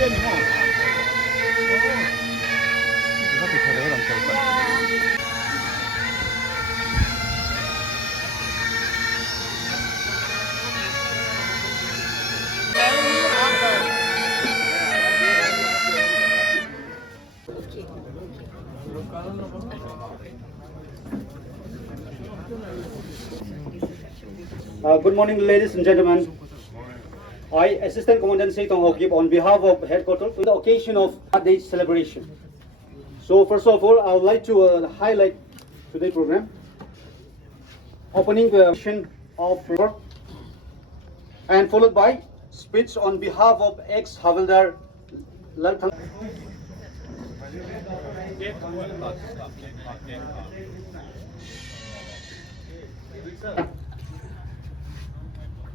Good morning, ladies and gentlemen. I, Assistant Commandant Sri Tong Hokip, on behalf of headquarters, on the occasion of Earth Day celebration. So, first of all, I would like to highlight today's program. Opening the mission of floor, and followed by speech on behalf of ex-Havildar Lalthang.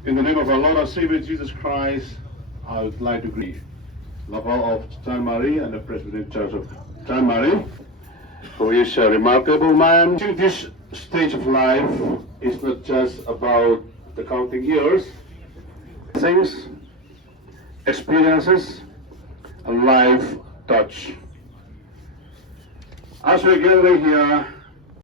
In the name of our Lord and Savior Jesus Christ, I would like to greet the Lapa of Chan Mari and the Presbyterian Church of Chan Mari, who is a remarkable man. This stage of life is not just about the counting years, things, experiences, and life touch. As we gather here